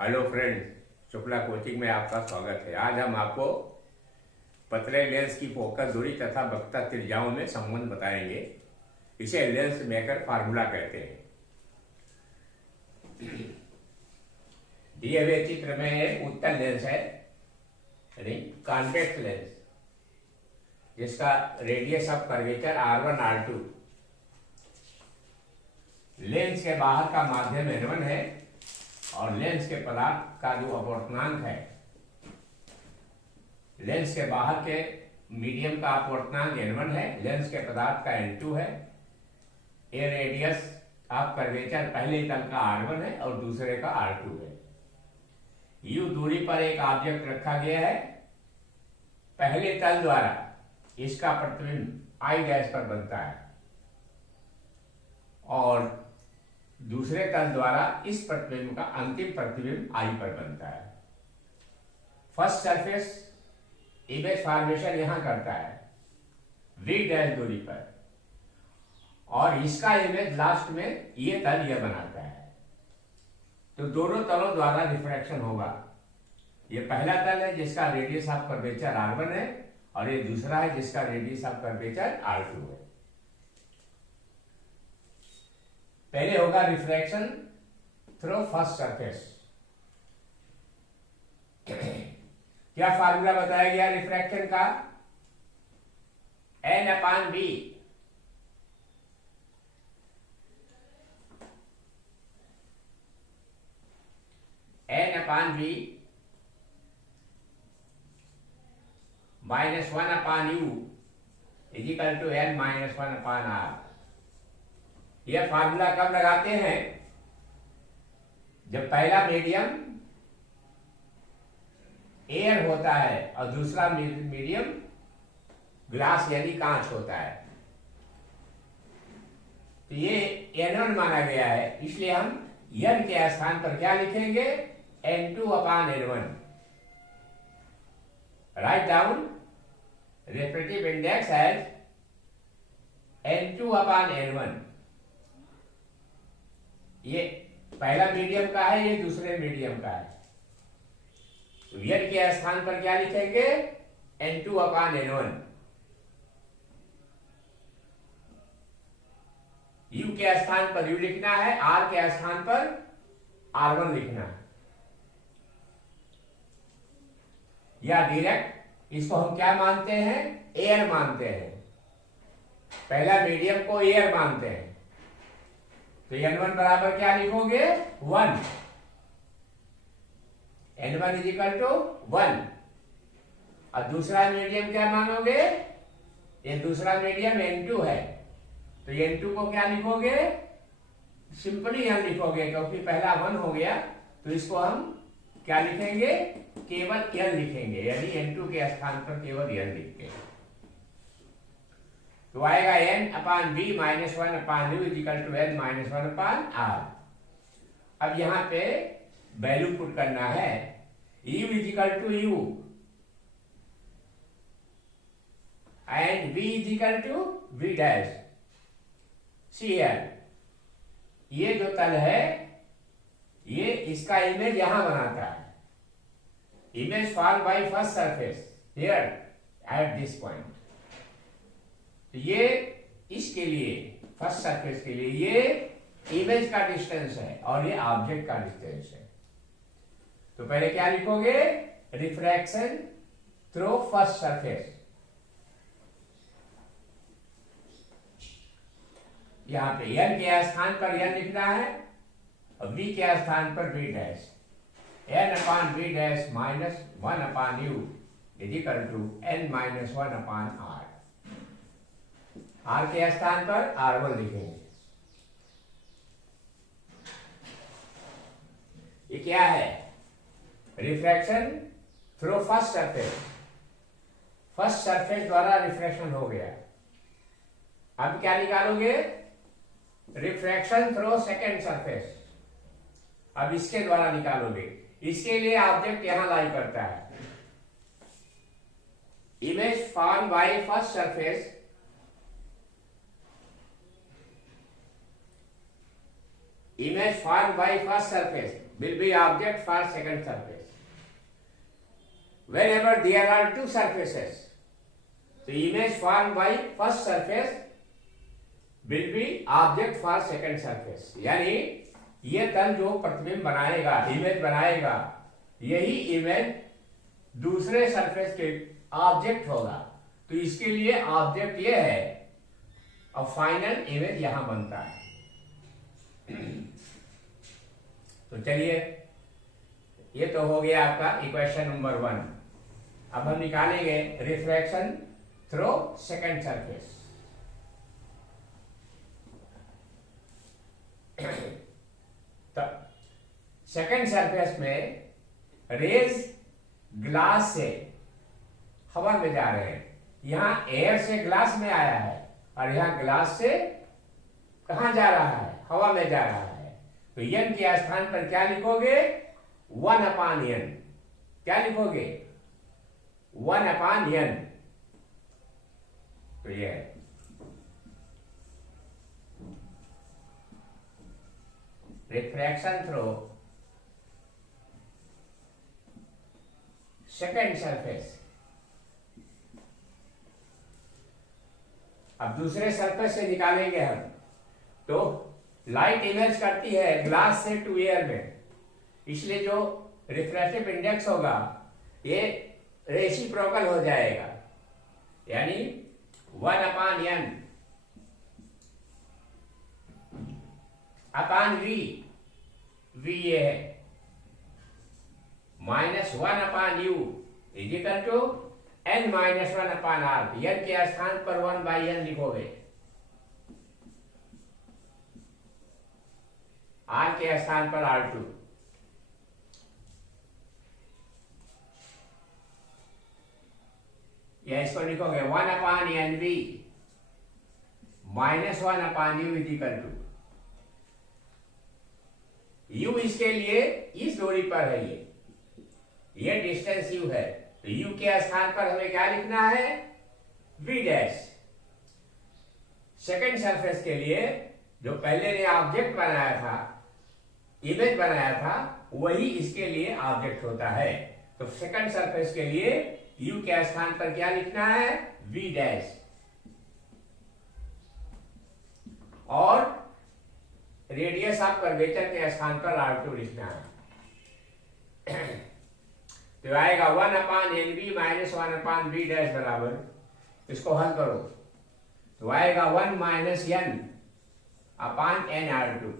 Hello friends, Shukla coaching में आपका स्वागत है। आज हम आपको पतले लेंस की फोकस दूरी तथा वक्रता त्रिज्याओं में संबंध बताएंगे। इसे लेंस मेकर फार्मूला कहते हैं। दिए हुए चित्र में एक उत्तल लेंस है, यानी कॉन्वेक्स लेंस, जिसका radius of curvature R1 R2। Lens के बाहर का माध्यम N1 है और लेंस के पदार्थ का जो अपवर्तनांक है, लेंस के बाहर के मीडियम का अपवर्तनांक N1 है, लेंस के पदार्थ का N2 है। ए रेडियस ऑफ कर्वेचर पहले तल का R1 है और दूसरे का R2 है। U दूरी पर एक ऑब्जेक्ट रखा गया है। पहले तल द्वारा इसका प्रतिबिंब I डैश पर बनता है और दूसरे तल द्वारा इस प्रतिबिंब का अंतिम प्रतिबिंब I पर बनता है। फर्स्ट सरफेस इमेज फॉर्मेशन यहां करता है V डैश दूरी पर, और इसका इमेज लास्ट में ये तल यह बनाता है। तो दोनों तलों द्वारा रिफ्रैक्शन होगा। ये पहला तल है जिसका रेडियस ऑफ कर्वेचर R1 है और ये दूसरा है जिसका रेडियस ऑफ कर्वेचर R2 है। पहले होगा रिफ्रैक्शन थ्रू फर्स्ट सरफेस। क्या फार्मूला बताया गया रिफ्रैक्शन का? N/V N/V -1/U = N-1/R। यह फार्मूला कब लगाते हैं? जब पहला मीडियम एयर होता है और दूसरा मीडियम ग्लास यानी कांच होता है। तो ये N1 माना गया है, इसलिए हम N के स्थान पर क्या लिखेंगे? N2/N1। Write down refractive index as N2/N1। ये पहला मीडियम का है, ये दूसरे मीडियम का है। तो N के स्थान पर क्या लिखेंगे? N2/N1। U के स्थान पर U लिखना है, R के स्थान पर R1 लिखना है, या डायरेक्ट इसको हम क्या मानते हैं? एयर मानते हैं। पहला मीडियम को एयर मानते हैं। तो N1 बराबर क्या लिखोगे? 1। N1 = 1। और दूसरा मीडियम क्या मानोगे? ये दूसरा मीडियम N2 है, तो N2 को क्या लिखोगे? सिंपली N लिखोगे, क्योंकि पहला 1 हो गया, तो इसको हम क्या लिखेंगे? केवल N लिखेंगे, यानी N2 के स्थान पर केवल N लिखते हैं। तो आएगा N/V -1/U = N-1/R। अब यहां पे वैल्यू पुट करना है। U = U and V = V dash. CL ये जो तल है, ये इसका इमेज यहां बनाता है। Image fall by first surface here at this point. तो ये इसके लिए, फर्स्ट सरफेस के लिए, ये इमेज का डिस्टेंस है और ये ऑब्जेक्ट का डिस्टेंस है। तो पहले क्या लिखोगे? Refraction through first surface. यहां पे N के स्थान पर N लिखना है और V के स्थान पर V dash. N/V dash -1/U = N-1/R। R के स्थान पर R1 लिखेंगे। ये क्या है? Refraction through first surface. First surface द्वारा रिफ्रैक्शन हो गया। अब क्या निकालोगे? Refraction through second surface. अब इसके द्वारा निकालोगे। इसके लिए ऑब्जेक्ट यहां लाई करता है। Image form by first surface image formed by first surface will be object for second surface. Whenever there are two surfaces, the image formed by first surface will be object for second surface. यानी ये तल जो प्रतिबिंब बनाएगा, image बनाएगा, यही image दूसरे surface के ऑब्जेक्ट होगा। तो इसके लिए ऑब्जेक्ट ये है और फाइनल इमेज यहां बनता है। तो चलिए, ये तो हो गया आपका इक्वेशन नंबर 1। अब हम निकालेंगे रिफ्रैक्शन थ्रू सेकंड सरफेस। तो सेकंड सरफेस में रेज ग्लास से हवा में जा रहे हैं। यहां एयर से ग्लास में आया है और यहां ग्लास से कहां जा रहा है? हवा में जा रहा है। तो यन के स्थान पर क्या लिखोगे? 1/n। क्या लिखोगे? 1/n। तो ये है रिफ्रैक्शन थ्रू सेकेंड सरफेस। अब दूसरे सरफेस से निकालेंगे हम। तो लाइट इमेज करती है ग्लास से टू एयर में, इसलिए जो रिफ्रैक्टिव इंडेक्स होगा ये रेसिप्रोकल हो जाएगा, यानी 1/n अपान v ये है -1/u is equal to n - 1/r। n के स्थान पर 1/n लिखोगे, r के स्थान पर r2। या इसको लिखोगे 1/nv -1/u is equal to u इसके लिए इस दूरी पर है, ये डिस्टेंस u है। तो u के स्थान पर हमें क्या लिखना है? v dash. सेकंड सरफेस के लिए जो पहले ने ऑब्जेक्ट बनाया था, इमेज बनाया था, वही इसके लिए ऑब्जेक्ट होता है। तो सेकंड सरफेस के लिए u के स्थान पर क्या लिखना है? v dash. और रेडियस ऑफ कर्वेचर के स्थान पर r2 लिखना है। तो आएगा 1/nv - 1/v डैश बराबर, इसको हल करो तो आएगा 1 - n/n/r2।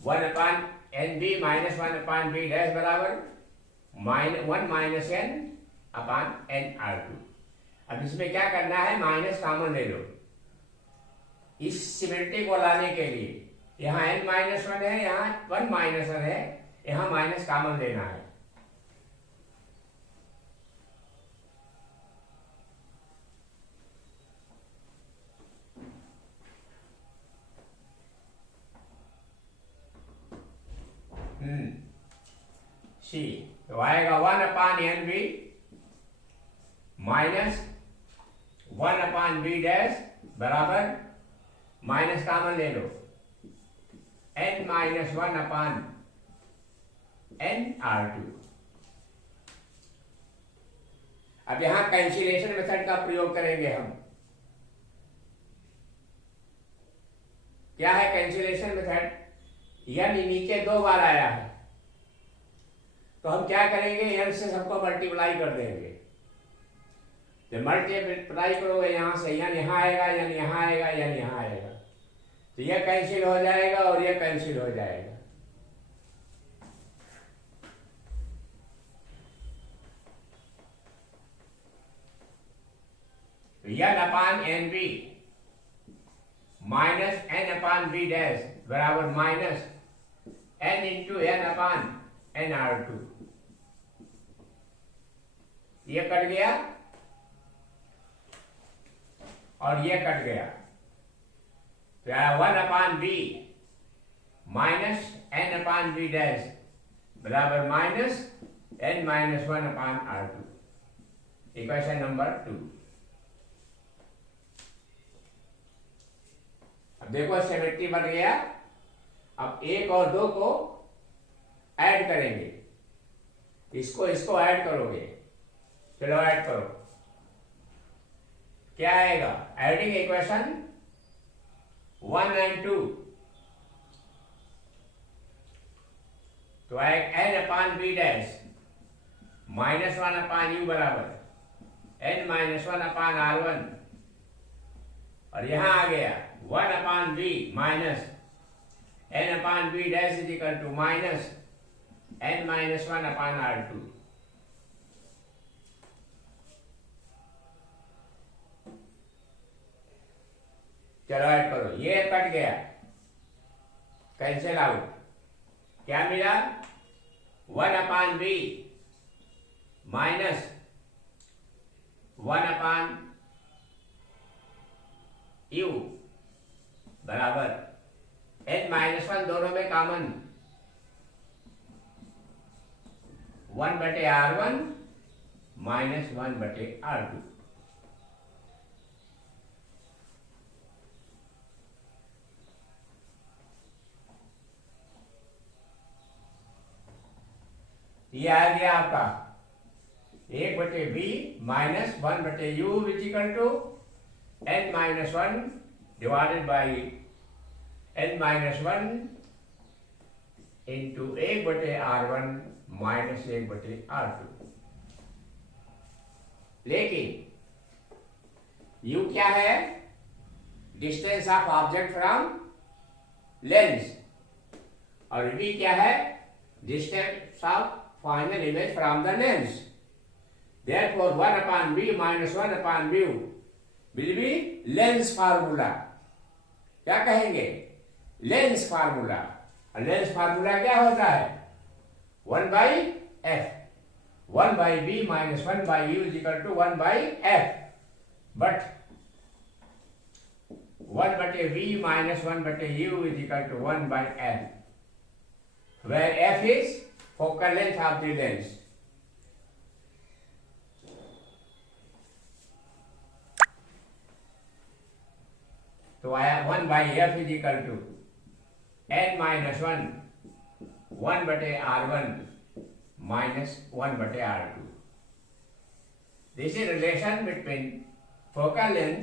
One upon N B minus 1/v dash बराबर 1 - n/n/r2। अब इसमें क्या करना है? माइनस कॉमन ले लो इस सिमेट्री को लाने के लिए। यहाँ n-1 है, यहाँ 1 - है, यहाँ माइनस कॉमन लेना है। सी तो आएगा 1/nv माइनस 1/v डैश बराबर माइनस कॉमन ले लो n - 1/n/r2। अब यहां कैंसिलेशन मेथड का प्रयोग करेंगे हम। क्या है कैंसिलेशन मेथड? n नीचे 2 बार आया है, तो हम क्या करेंगे? n से सबको मल्टीप्लाई कर देंगे। जब मल्टीप्लाई करोगे यहां से n यहाँ आएगा, n यहाँ आएगा, n यहाँ आएगा, तो यह कैंसिल हो जाएगा और यह कैंसिल हो जाएगा। तो n/nv माइनस n/v डैश बराबर माइनस n × n/n/r2। ये कट गया और ये कट गया, तो 1/v माइनस n/v डैश बराबर minus n - 1/r2। Equation number 2। अब देखो सिमेट्री बन गया। अब 1 और 2 को ऐड करेंगे, इसको इसको ऐड करोगे, चलो ऐड करो, क्या आएगा? एडिंग इक्वेशन 1 एंड 2, तो n upon B dash minus 1 upon U बराबर n माइनस 1 अपान R1, और यहां आ गया 1 upon B minus n upon B dash is equal to minus n minus 1 upon R2। चलो ऐड करो, ये कट गया, कैंसिल आउट, क्या मिला? 1 upon B minus 1 upon U बराबर n माइनस 1 दोनों में कॉमन 1 बटे R1 माइनस 1 बटे R2। ये आ गया आपका 1 बटे बी माइनस 1 बटे U equal to n minus 1 divided by n minus 1 into 1 बटे R1 माइनस 1 बटे R2। लेकिन u क्या है? Distance of object from lens, और v क्या है? Distance of final image from the lens. Therefore 1 upon v minus 1 upon mu will be lens formula. क्या कहेंगे? Lens formula. लेंस फार्मूला क्या होता है? 1 by F, 1 by B minus 1 by U is equal to 1 by F, but 1 बटे v minus 1 बटे u is equal to 1 by F, where f is focal length of the lens. तो आया 1 by F is equal to n minus 1 बटे R1 minus 1 बटे R2। This is relation between focal length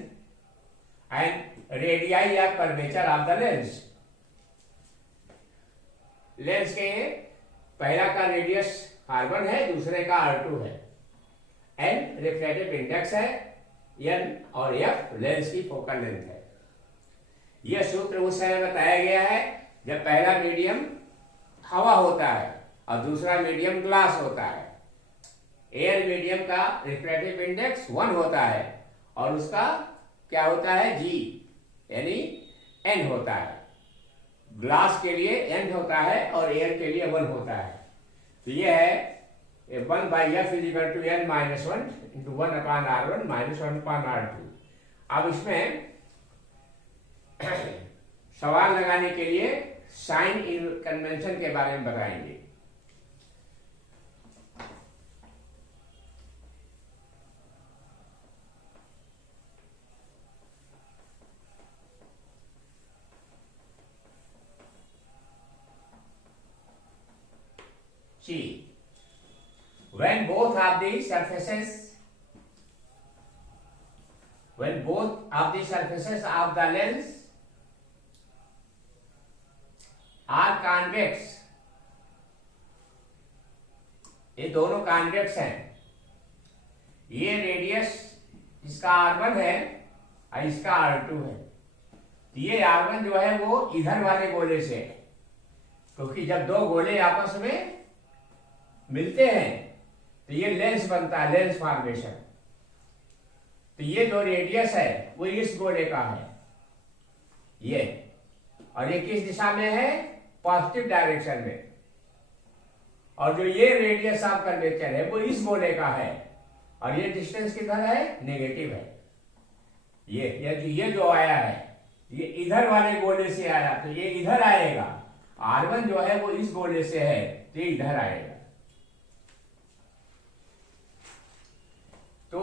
and radii या curvature of the lens. Lens के पहला का radius R1 है, दूसरे का R2 है, n रिफ्रैक्टिव इंडेक्स है, n और f लेंस की फोकल लेंथ है। यह सूत्र उस समय बताया गया है जब पहला मीडियम हवा होता है और दूसरा मीडियम ग्लास होता है। एयर मीडियम का रिफ्रैक्टिव इंडेक्स 1 होता है और उसका क्या होता है? G यानी n होता है। ग्लास के लिए n होता है और एयर के लिए 1 होता है। तो ये है 1 by F is equal to n minus 1 into 1 upon R1 minus 1 upon R2। अब इसमें सवाल लगाने के लिए साइन इन कन्वेंशन के बारे में बताएंगे। See, when both of the surfaces of the lens are convex, ये दोनों कॉन्वेक्स हैं, ये रेडियस इसका R1 है और इसका R2 है, तो ये R1 जो है वो इधर वाले गोले से है, क्योंकि जब दो गोले आपस में मिलते हैं तो ये लेंस बनता है, लेंस फॉर्मेशन। तो ये जो रेडियस है वो इस गोले का है ये, और ये किस दिशा में है? पॉजिटिव डायरेक्शन में। और जो ये रेडियस ऑफ कर्वेचर है वो इस गोले का है और ये डिस्टेंस किधर है? नेगेटिव है। ये जो आया है ये इधर वाले गोले से आया तो ये इधर आएगा। R1 जो है वो इस गोले से है तो ये इधर आएगा। तो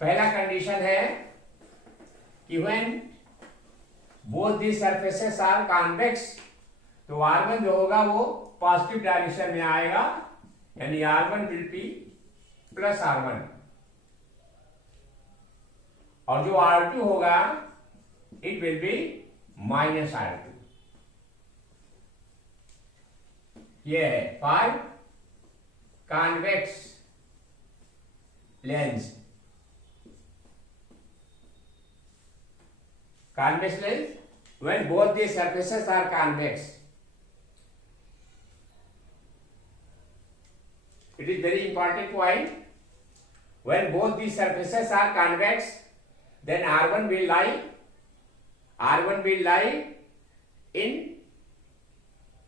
पहला कंडीशन है कि when both the surfaces are convex, तो R1 जो होगा वो पॉजिटिव डायरेक्शन में आएगा, यानी R1 will be plus R1, और जो R2 होगा it will be minus R2। ये है for convex lens. Convex lens, when both the surfaces are convex. It is very important point. When both the surfaces are convex, then R1 will lie in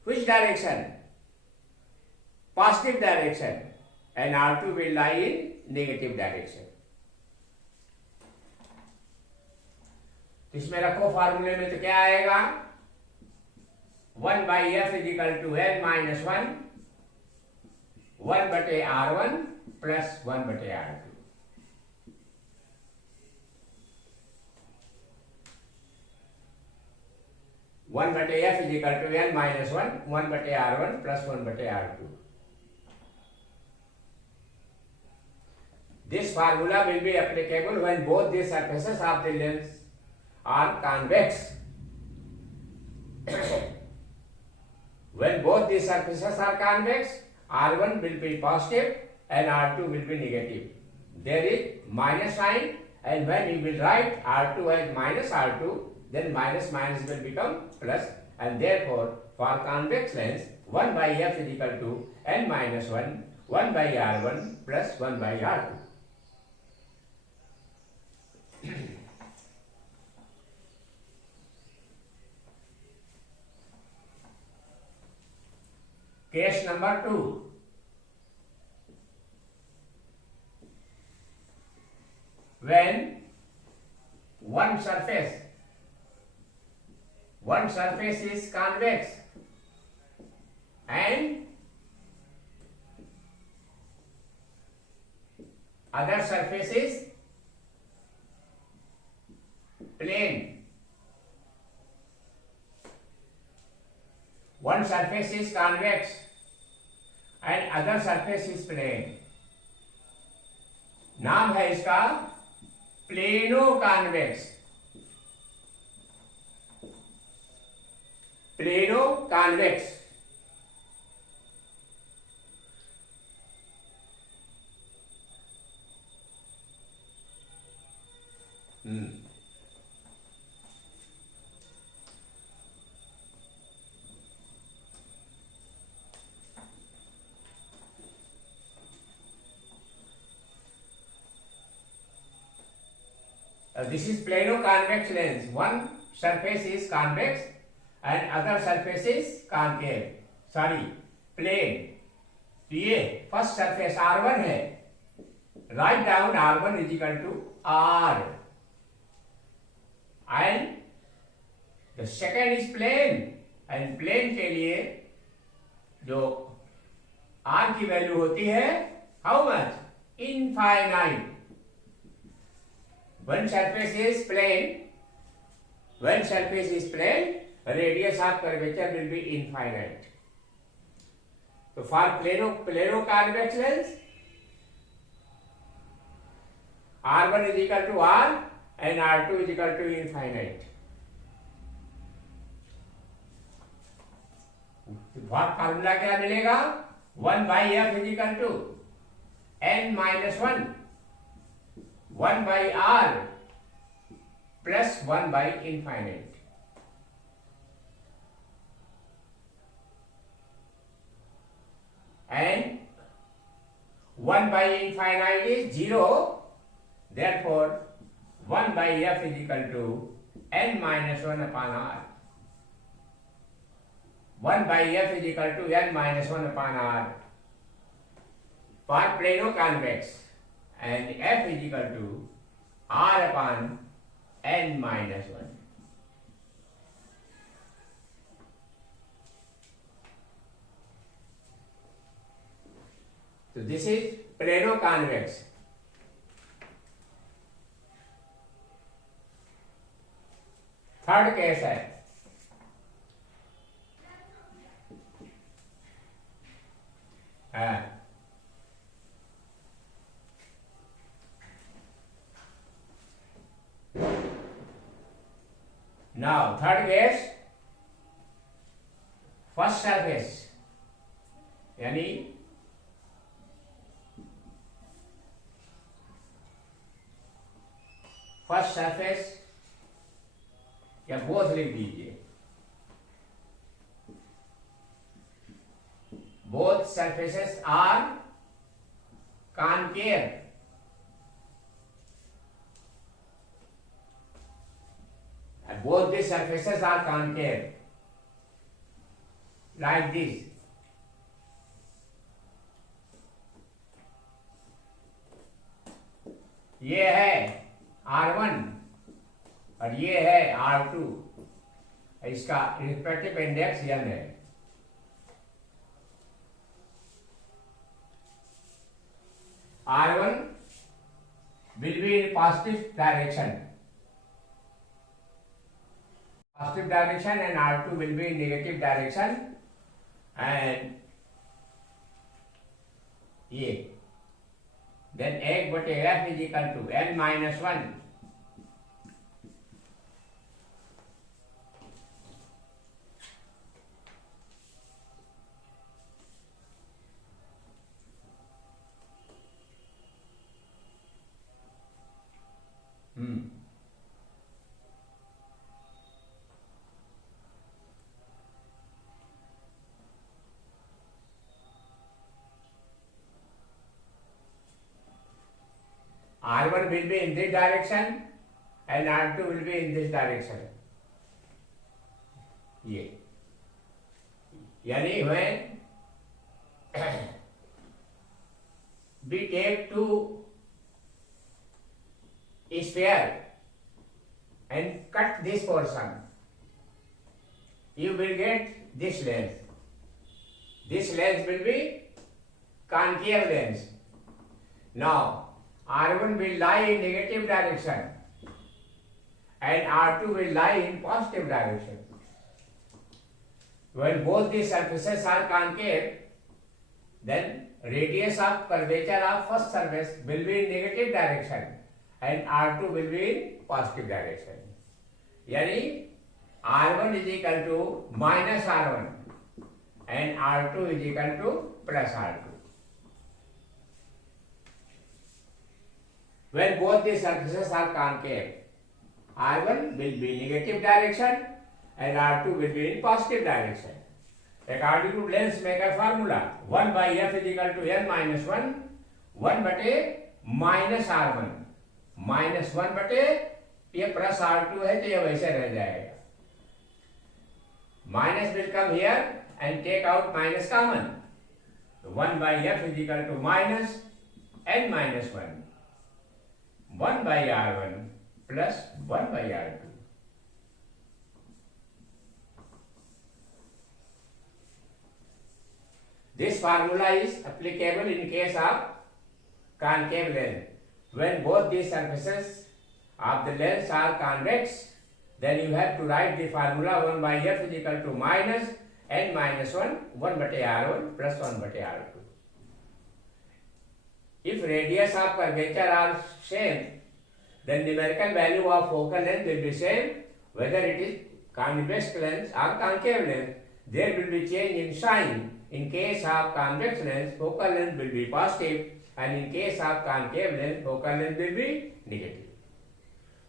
which direction? Positive direction, and R2 will lie in negative direction. इसमें रखो फार्मूले में, तो क्या आएगा? 1/f is equal to n minus 1/R1 plus 1/R2। One बटे F is equal to n minus 1/R1 plus 1/R2। This formula will be applicable when both the surfaces of the lens are convex. When both the surfaces are convex, R1 will be positive and R2 will be negative. There is minus sign, and when we will write R2 as minus R2, then minus minus will become plus, and therefore for convex lens 1/f is equal to n minus 1/R1 plus 1/R2. Case number 2. When one surface is convex and other surface is plane. One surface is convex and other surface is plane. नाम है इसका plano convex. Plano convex this is plano convex lens. One surface is convex and other surface is concave. Sorry, plane. तो ये first surface R1 है. Write down R1 is equal to R, and the second is plane, and plane के लिए जो R की value होती है how much? Infinite. When surface is plane, radius of curvature will be infinite. So for plano convex lens, R1 is equal to R and R2 is equal to infinite. what formula क्या मिलेगा? 1/f is equal to n minus 1/r plus 1/infinite. And 1/infinite is 0, therefore 1/f is equal to n minus 1 upon r. 1/f is equal to n minus 1 upon r for plano convex, and f is equal to r upon n minus 1. So this is plano convex. Third case है, now third case, first surface यानी first surface या both लिख दीजिए, both surfaces are concave and both the surfaces are concave like this. ये है R1 और ये है R2, इसका रिस्पेक्टिव इंडेक्स n है। R1 will be in positive direction, and R2 will be in negative direction, and ये then 1/f is equal to n minus 1 R1 will be in this direction and R2 will be in this direction. ये यानी when we take two sphere and cut this portion, you will get this length. This length will be concave length. Now R1 will lie in negative direction and R2 will lie in positive direction. When both the surfaces are concave, then radius of curvature of first surface will be in negative direction and R2 will be in positive direction. यानी R1 is equal to minus R1 and R2 is equal to plus R2. When both the surfaces are concave, R1 will be in negative direction and R2 will be in positive direction. According to Lenz maker formula, 1 by f is equal to n minus 1, 1 बटे minus R1, minus 1 बटे ये plus R2 है तो ये वैसे रह जाएगा. Minus will come here and take out minus common. 1 by f is equal to minus n minus 1. 1 by R1 plus 1 by R2. This formula is applicable in case of concave lens. When both these surfaces of the lens are convex, then you have to write the formula 1 by f is equal to minus n minus 1, 1 by R1 plus 1 by R2. If radius of curvature are same, then numerical value of focal length will be same, whether it is convex lens or concave lens. There will be change in sign. In case of convex lens, focal length will be positive, and in case of concave lens, focal length will be negative.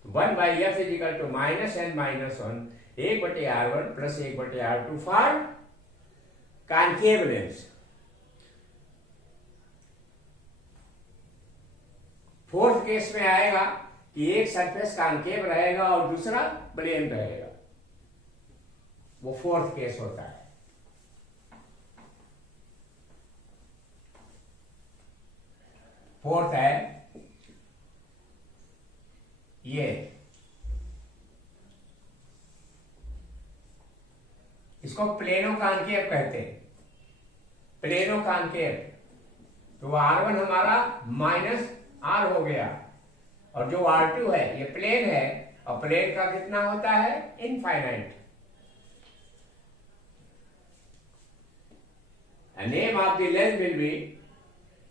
1 by f is equal to minus n minus 1, 1 by R1 plus 1 by R2 for concave lens. Fourth case में आएगा कि एक surface concave रहेगा और दूसरा plane रहेगा, वो fourth case होता है. फोर्थ है ये, इसको प्लेनो कॉन्केव कहते हैं. प्लेनो कॉन्केव, तो R1 हमारा माइनस R हो गया और जो R2 है ये प्लेन है और प्लेन का कितना होता है? Infinite. Name of the lens will be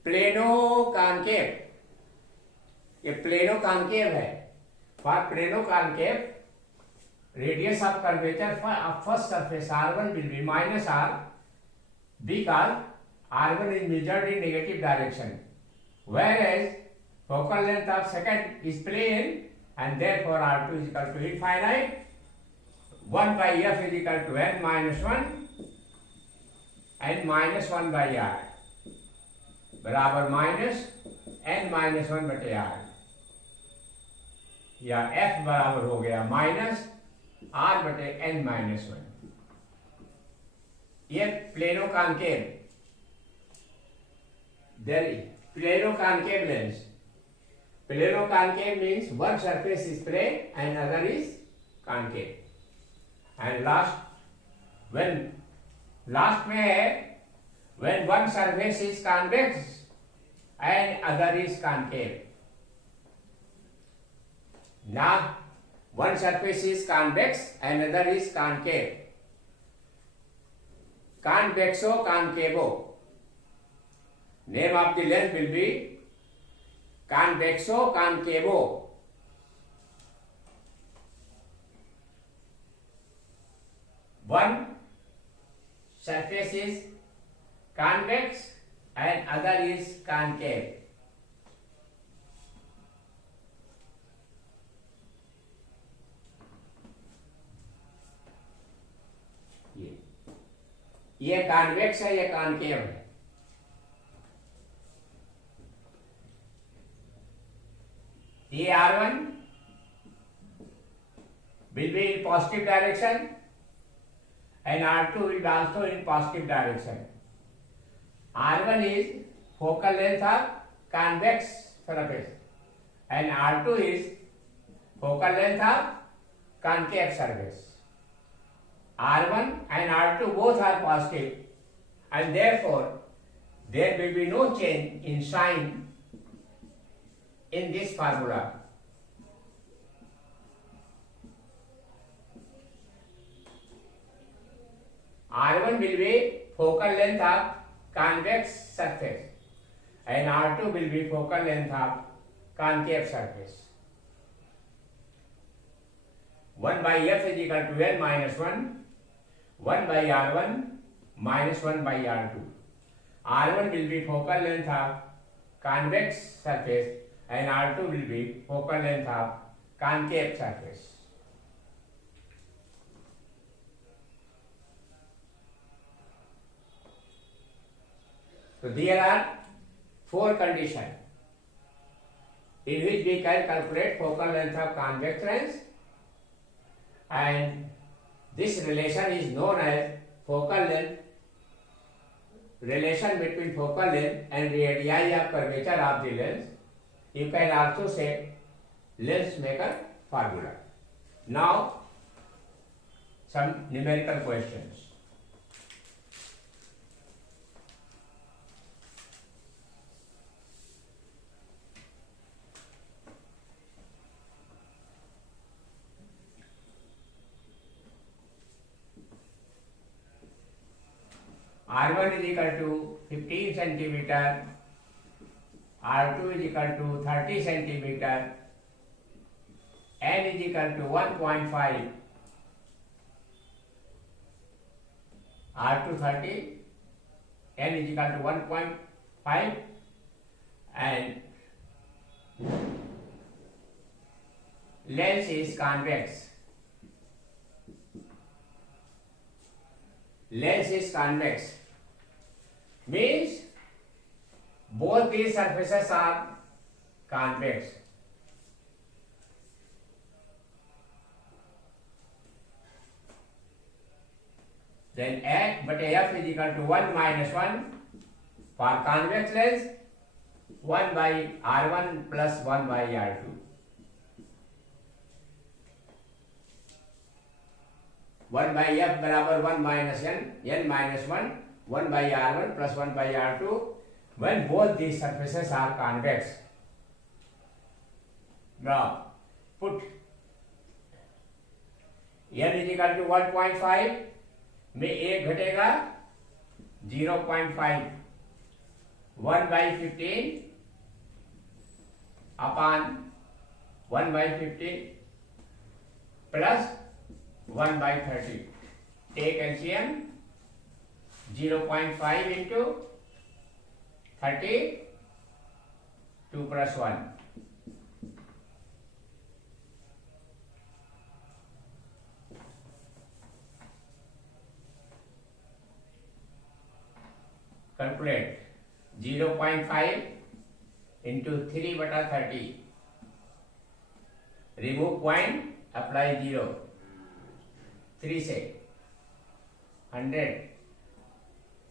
plano concave. ये प्लेनो कॉनकेव है। For plano concave radius of curvature of first surface r1 will be minus r because r1 is measured in negative direction, whereas focal length of second is plane and therefore r2 is equal to infinite. 1 by f is equal to n minus 1 n minus 1 by r बराबर minus n minus 1 बटे r, या f बराबर हो गया minus r बटे n minus 1। ये plano concave, plano concave lens. Plano concave means one surface is plane and other is concave. And last में है when one surface is convex and other is concave. Now one surface is convex and other is concave. Convexo concavo. Name of the lens will be convexo concavo. One surface is convex and other is concave. ये convex है, ये concave है। ये R1 will be in positive direction and R2 will be also in positive direction. R1 is focal length of convex surface and R2 is focal length of concave surface. R1 and R2 both are positive and therefore there will be no change in sign in this formula. R1 will be focal length of convex surface and R2 will be focal length of concave surface. 1 by f is equal to n minus 1, 1 by r1 minus 1 by r2. R1 will be focal length of convex surface and R2 will be focal length of concave surface. So there are 4 conditions in which we can calculate focal length of convex lens, and this relation is known as focal length, relation between focal length and radii of curvature of the lens. You can also say lens maker formula. Now some numerical questions. R1 is equal to 15 centimeter, R2 is equal to 30 centimeter, N is equal to 1.5, R2 30, N is equal to 1.5, and lens is convex. Lens is convex means both these surfaces are convex. Then F but F is equal to 1 minus 1 for convex lens, 1 by R1 plus 1 by R2. One by F बराबर 1 minus n minus 1 by r1 plus 1 by r2 when both these surfaces are convex. Now put n is equal to 1.5 में एक घटेगा 0.5, 1/15 upon 1/15 plus 1/30. Take LCM 0.5 into 30, 2 plus 1. Calculate 0.5 into 3/30. Remove point, apply 0. 3 से 100,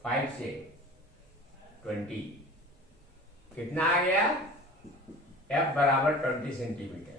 5 से 20. कितना आ गया? F बराबर 20 centimetre.